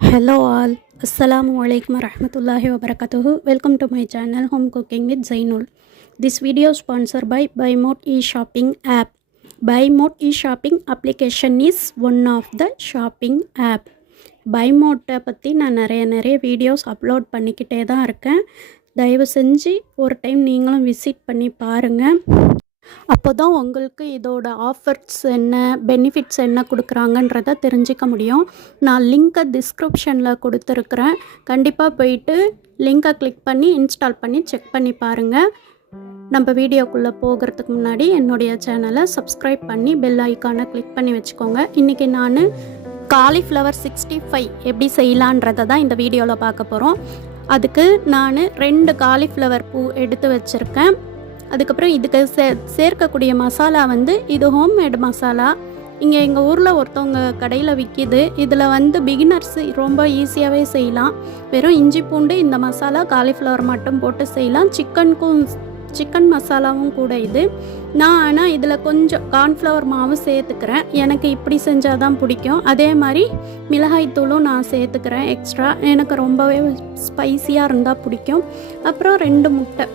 Hello all, Assalamu alaikum warahmatullahi wabarakatuh. Welcome to my channel Home Cooking with Zainul. This video is sponsored by BuyMode e-shopping app. BuyMode e-shopping application is one of the shopping app. BuyMode பற்றி நான் நிறைய videos upload பண்ணிக்கிட்டே தான் இருக்கேன். தயவு செஞ்சு ஒரு time நீங்களும் விசிட் பண்ணி பாருங்கள். அப்போ தான் உங்களுக்கு இதோட ஆஃபர்ஸ் என்ன, பெனிஃபிட்ஸ் என்ன கொடுக்குறாங்கன்றத தெரிஞ்சிக்க முடியும். நான் லிங்க்கை டிஸ்கிரிப்ஷனில் கொடுத்துருக்குறேன். கண்டிப்பாக போயிட்டு லிங்க்கை கிளிக் பண்ணி இன்ஸ்டால் பண்ணி செக் பண்ணி பாருங்கள். நம்ம வீடியோக்குள்ளே போகிறதுக்கு முன்னாடி என்னுடைய சேனலை சப்ஸ்கிரைப் பண்ணி பெல் ஐக்கானை கிளிக் பண்ணி வச்சுக்கோங்க. இன்றைக்கி நான் காலிஃப்ளவர் 65 எப்படி செய்யலான்றதை தான் இந்த வீடியோவில் பார்க்க போகிறோம். அதுக்கு நான் 2 காலிஃப்ளவர் பூ எடுத்து வச்சுருக்கேன். அதுக்கப்புறம் இதுக்கு சேர்க்கக்கூடிய மசாலா இது ஹோம்மேட் மசாலா. இங்கே எங்கள் ஊரில் ஒருத்தவங்க கடையில் விற்கிது. இதில் பிகினர்ஸ் ரொம்ப ஈஸியாகவே செய்யலாம். வெறும் இஞ்சி பூண்டு இந்த மசாலா காலிஃப்ளவர் மட்டும் போட்டு செய்யலாம். சிக்கன் மசாலாவும் கூட இது. நான் ஆனால் இதில் கொஞ்சம் கார்ன்ஃப்ளவர் மாவு சேர்த்துக்கிறேன். எனக்கு இப்படி செஞ்சால் தான் பிடிக்கும். அதே மாதிரி மிளகாய்த்தூளும் நான் சேர்த்துக்கிறேன் எக்ஸ்ட்ரா. எனக்கு ரொம்பவே ஸ்பைஸியாக இருந்தால் பிடிக்கும். அப்புறம் 2 முட்டை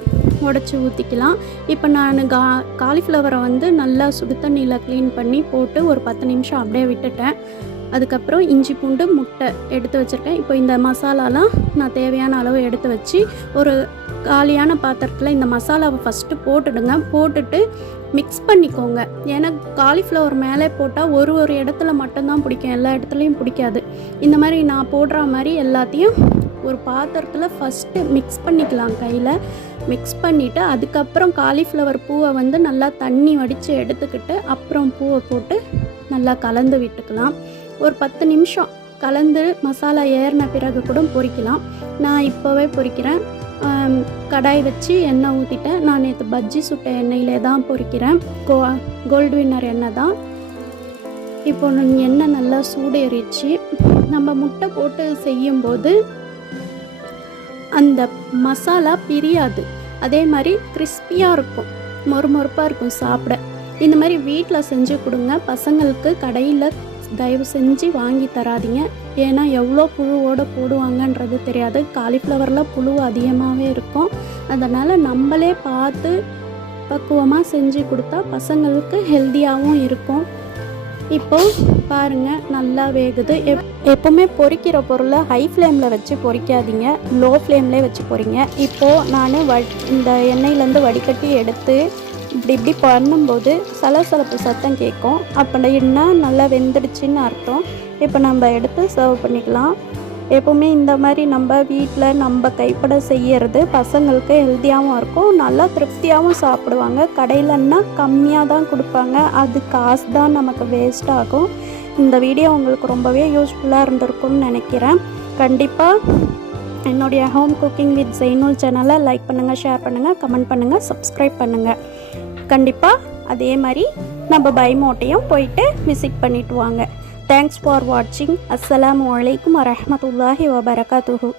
உடச்சி ஊற்றிக்கலாம். இப்போ நான் காலிஃப்ளவரை நல்லா சுடு தண்ணியில் க்ளீன் பண்ணி போட்டு ஒரு 10 நிமிஷம் அப்படியே விட்டுட்டேன். அதுக்கப்புறம் இஞ்சி பூண்டு முட்டை எடுத்து வச்சுருக்கேன். இப்போ இந்த மசாலாலாம் நான் தேவையான அளவு எடுத்து வச்சு ஒரு காலியான பாத்திரத்தில் இந்த மசாலாவை ஃபஸ்ட்டு போட்டுடுங்க. போட்டுட்டு மிக்ஸ் பண்ணிக்கோங்க. ஏன்னா காலிஃப்ளவர் மேலே போட்டால் ஒரு இடத்துல மட்டும்தான் பிடிக்கும், எல்லா இடத்துலையும் பிடிக்காது. இந்த மாதிரி நான் போடுற மாதிரி எல்லாத்தையும் ஒரு பாத்திரத்தில் ஃபஸ்ட்டு மிக்ஸ் பண்ணிக்கலாம். கையில் மிக்ஸ் பண்ணிவிட்டு அதுக்கப்புறம் காலிஃப்ளவர் பூவை நல்லா தண்ணி வடித்து எடுத்துக்கிட்டு அப்புறம் பூவை போட்டு நல்லா கலந்து விட்டுக்கலாம். ஒரு 10 நிமிஷம் கலந்து மசாலா ஏறின பிறகு கூட பொரிக்கலாம். நான் இப்போவே பொரிக்கிறேன். கடாய் வச்சு எண்ணெய் ஊற்றிட்டேன். நான் நேற்று பஜ்ஜி சுட்ட எண்ணெயிலே தான் பொரிக்கிறேன். கோல்டு வின்னர் எண்ணெய் தான். இப்போ எண்ணெய் நல்லா சூடேறிச்சு. நம்ம முட்டை போட்டு செய்யும்போது அந்த மசாலா பிரியாது. அதே மாதிரி கிறிஸ்பியாக இருக்கும், மொறுமொறுப்பாக இருக்கும் சாப்பிட. இந்த மாதிரி வீட்டில் செஞ்சு கொடுங்க. பசங்களுக்கு கடையில் தயவு செஞ்சு வாங்கி தராதிங்க. ஏன்னா எவ்வளோ புழுவோடு போடுவாங்கன்றது தெரியாது. காலிஃப்ளவரில் புழு அதிகமாகவே இருக்கும். அதனால் நம்மளே பார்த்து பக்குவமாக செஞ்சு கொடுத்தா பசங்களுக்கு ஹெல்த்தியாகவும் இருக்கும். இப்போது பாருங்கள், நல்லா வேகுது. எப்போவுமே பொரிக்கிற பொருளை ஹை ஃப்ளேமில் வச்சு பொரிக்காதீங்க, லோ ஃப்ளேம்லேயே வச்சு பொரிங்க. இப்போது நான் இந்த எண்ணெயிலேருந்து வடிகட்டி எடுத்து இப்படி பண்ணும்போது சலசலப்பு சத்தம் கேட்கும். அப்படின்னா நல்லா வெந்துடுச்சின்னு அர்த்தம். இப்போ நம்ம எடுத்து சர்வ் பண்ணிக்கலாம். எப்போவுமே இந்த மாதிரி நம்ம வீட்டில் நம்ம கைப்பட செய்யறது பசங்களுக்கு ஹெல்த்தியாகவும் இருக்கும், நல்லா திருப்தியாகவும் சாப்பிடுவாங்க. கடையிலன்னா கம்மியாக தான் கொடுப்பாங்க, அது காசு தான் நமக்கு வேஸ்ட் ஆகும். இந்த வீடியோ உங்களுக்கு ரொம்பவே யூஸ்ஃபுல்லாக இருந்திருக்கும்னு நினைக்கிறேன். கண்டிப்பாக என்னுடைய ஹோம் குக்கிங் வித் ஜெய்னுல் சேனலை லைக் பண்ணுங்கள், ஷேர் பண்ணுங்கள், கமெண்ட் பண்ணுங்கள், சப்ஸ்கிரைப் பண்ணுங்கள். கண்டிப்பாக அதே மாதிரி நம்ம பைமோட்டையும் போயிட்டு விசிட் பண்ணிட்டு வாங்க. தேங்க்ஸ் ஃபார் வாட்சிங். அஸ்ஸலாமு அலைக்கும் வரஹ்மத்துல்லாஹி வபரகாத்துஹு.